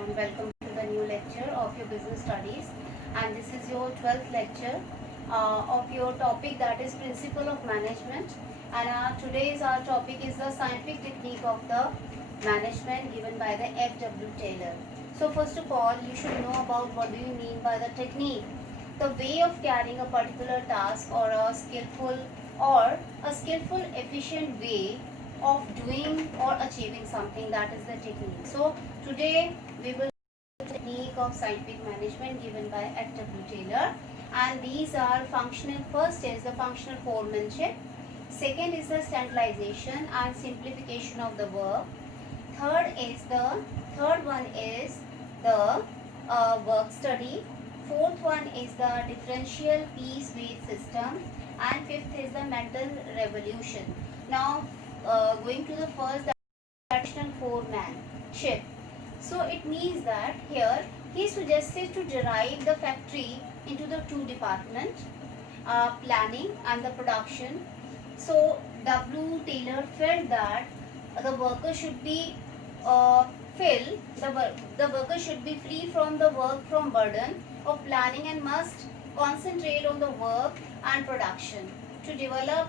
and welcome to the new lecture of your business studies, and this is your 12th lecture of your topic, that is principle of management. And today's our topic is the scientific technique of the management given by the F.W. Taylor. So first of all, you should know about what do you mean by the technique. The way of carrying a particular task or a skillful efficient way of doing or achieving something, that is the technique. So today we will technique of scientific management given by F.W. Taylor, and these are functional. First is the functional foremanship, second is the standardization and simplification of the work, third one is the work study, fourth one is the differential piece weight system, and fifth is the mental revolution. Now going to the first, the traditional foremanship. So it means that here he suggested to divide the factory into the two departments, planning and the production. So W. Taylor felt that the worker should be the worker should be free from the work from burden of planning and must concentrate on the work and production. To develop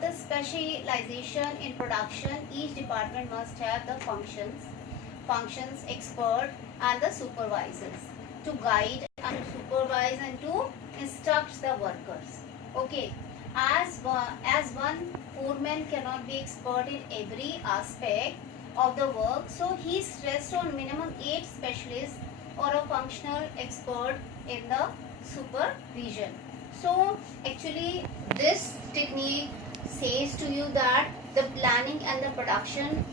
the specialization in production, each department must have the functions expert and the supervisors to guide and to supervise and to instruct the workers. Okay, as one foreman cannot be expert in every aspect of the work, so he stressed on minimum 8 specialists or a functional expert in the supervision. So actually this technique says to you that the planning and the production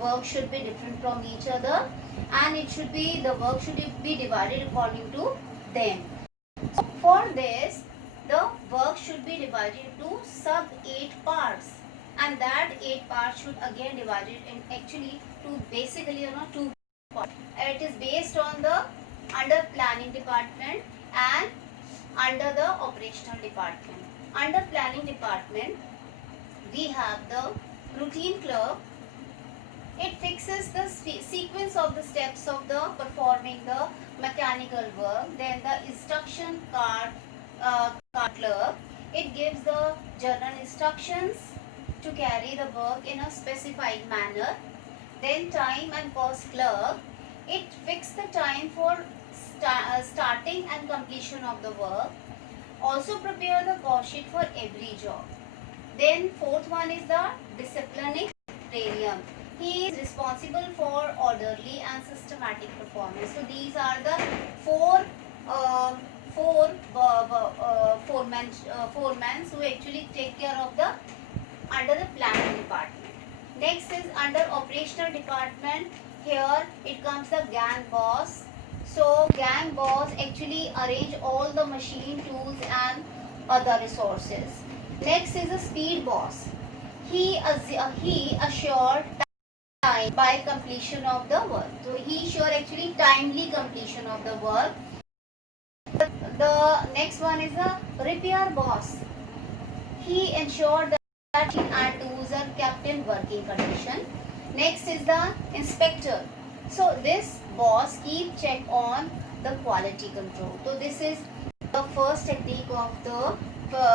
work should be different from each other, and the work should be divided according to them. So for this, the work should be divided into sub 8 parts, and that 8 parts should again divided in actually two parts. It is based on the under planning department and under the operational department. Under planning department, we have the routine clerk. It fixes the sequence of the steps of the performing the mechanical work. Then the instruction card clerk. It gives the journal instructions to carry the work in a specified manner. Then time and cost clerk. It fixes the time for starting and completion of the work. Also prepare the cost sheet for every job. Then fourth one is the disciplinarian. He is responsible for orderly and systematic performance. So these are the four foremen who actually take care of the under the planning department. Next is under operational department. Here it comes the gang boss. So gang boss actually arrange all the machine tools and other resources. Next is the speed boss. He assured time by completion of the work. So he sure actually timely completion of the work. The next one is the repair boss. He ensured that machine and tools are kept in working condition. Next is the inspector. So this boss keep check on the quality control. So this is the first technique of the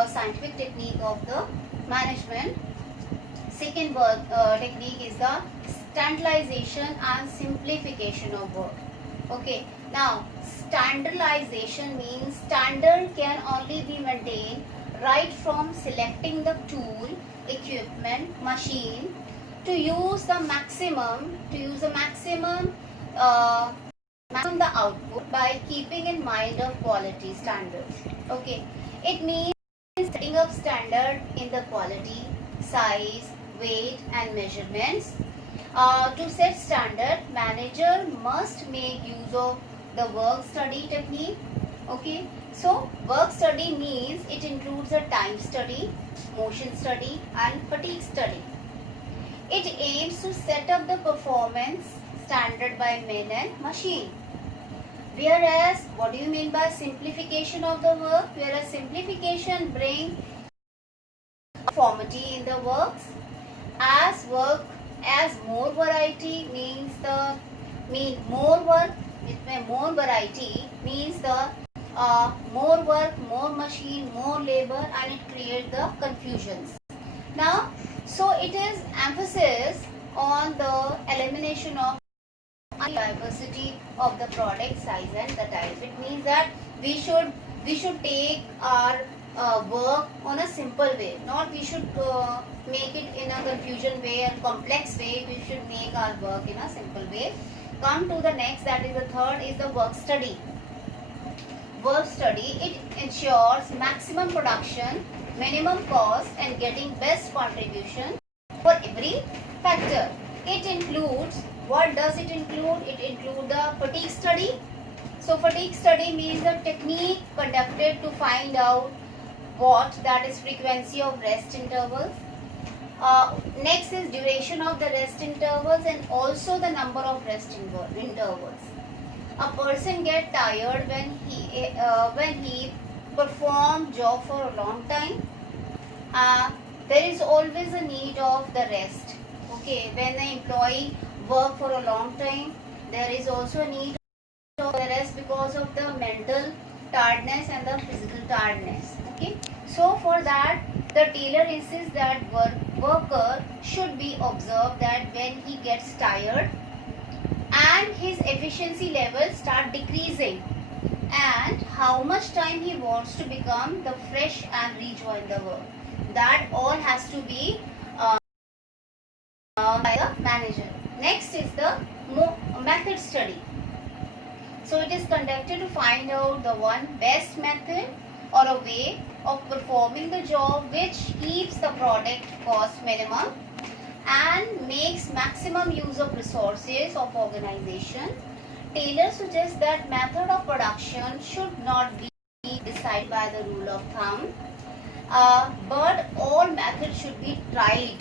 scientific technique of the management. Second technique is the standardization and simplification of work. Okay, now standardization means standard can only be maintained right from selecting the tool, equipment, machine to use the maximum the output by keeping in mind of quality standards. Okay, it means setting up standard in the quality, size, weight and measurements. To set standard, manager must make use of the work study technique. Okay, so work study means it includes a time study, motion study and fatigue study. It aims to set up the performance standard by men and machine. Whereas, what do you mean by simplification of the work? Whereas simplification brings uniformity in the works. As more variety means the mean more work. More variety means the more work, more machine, more labor, and it creates the confusions. Now, so it is emphasis on the elimination of diversity of the product size and the type. It means that we should take our work on a simple way. Not we should make it in a confusion way and complex way. We should make our work in a simple way. Come to the next, that is the third, is the work study. Work study, it ensures maximum production, minimum cost, and getting best contribution for every factor. It includes, what does it include? It includes the fatigue study. So fatigue study means the technique conducted to find out what, that is frequency of rest intervals. Next is duration of the rest intervals and also the number of rest intervals. A person get tired when he perform job for a long time. There is always a need of the rest. Okay, when the employee work for a long time, there is also a need of the rest because of the mental tiredness and the physical tiredness. Okay, so for that, the tailor insists that worker should be observed that when he gets tired and his efficiency levels start decreasing, and how much time he wants to become the fresh and rejoin the work. That all has to be by the manager. Next is the method study. So it is conducted to find out the one best method or a way of performing the job which keeps the product cost minimum and makes maximum use of resources of organization. Taylor suggests that method of production should not be decided by the rule of thumb, but all methods should be tried,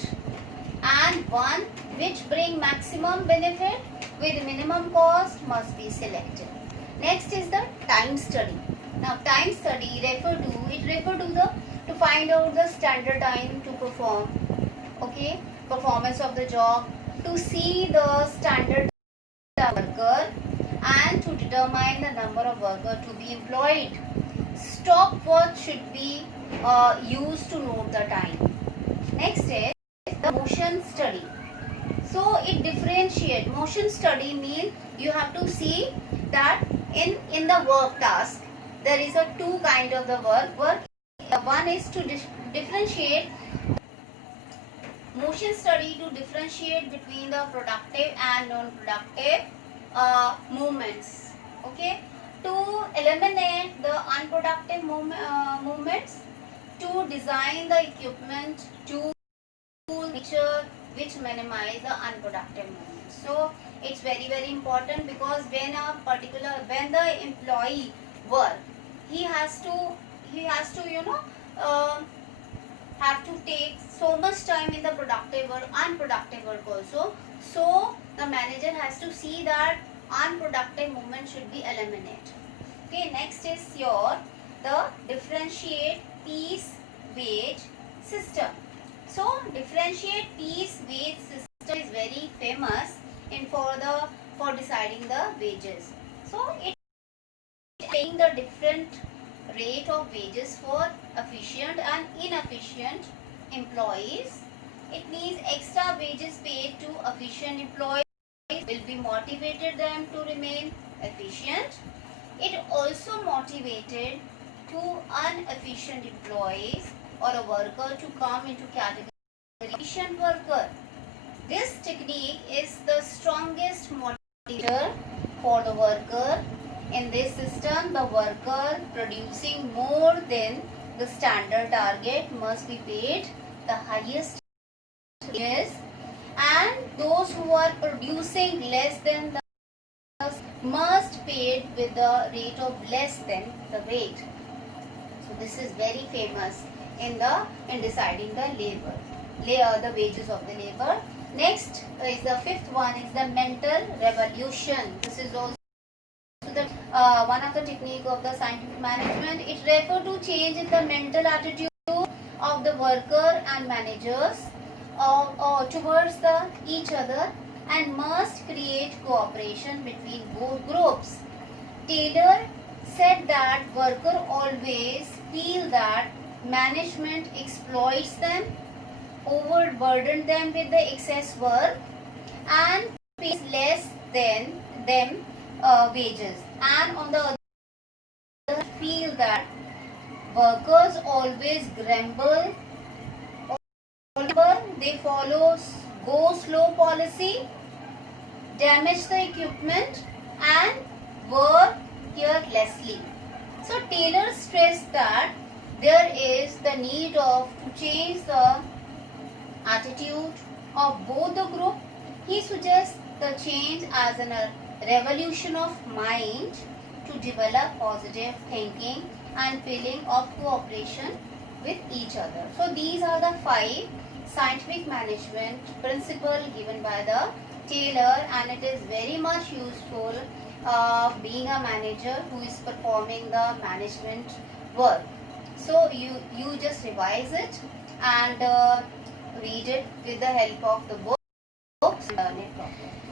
and one which bring maximum benefit with minimum cost must be selected. Next is the time study. Now time study refer to find out the standard time to perform, okay, performance of the job, to see the standard worker and to determine the number of workers to be employed. Stopwatch should be used to note the time. Next is the motion study. So it differentiates. Motion study means you have to see that in the work task there is a two kind of the work. One is to differentiate. Motion study to differentiate between the productive and non-productive movements. Okay, to eliminate the unproductive movements, to design the equipment to feature which minimize the unproductive movements. So it's very important, because when the employee work, he has to have to take so much time in the productive or unproductive work also. So the manager has to see that unproductive movement should be eliminated. Okay, next is the differentiate piece wage system. So differentiate piece wage system is very famous for deciding the wages. So it is paying the different rate of wages for efficient and inefficient employees. It means extra wages paid to efficient employees will be motivated them to remain efficient. It also motivated to inefficient employees or a worker to come into category efficient worker. This technique is the strongest motivator for the worker. In this system, the worker producing more than the standard target must be paid the highest wages, and those who are producing less than the must paid with the rate of less than the wage. So this is very famous in deciding the wages of the labor. Next is the fifth one is the mental revolution. This is also one of the technique of the scientific management. It refers to change in the mental attitude of the worker and managers towards each other, and must create cooperation between both groups. Taylor said that workers always feel that management exploits them, overburden them with the excess work, and pays less than them wages. And on the other hand, feel that workers always grumble, they follow go slow policy, damage the equipment, and work carelessly. So Taylor stressed that there is the need of to change the attitude of both the group. He suggests the change as a revolution of mind to develop positive thinking and feeling of cooperation with each other. So these are the 5 scientific management principles given by the Taylor, and it is very much useful being a manager who is performing the management work. So you just revise it and read it with the help of the books and learn it properly.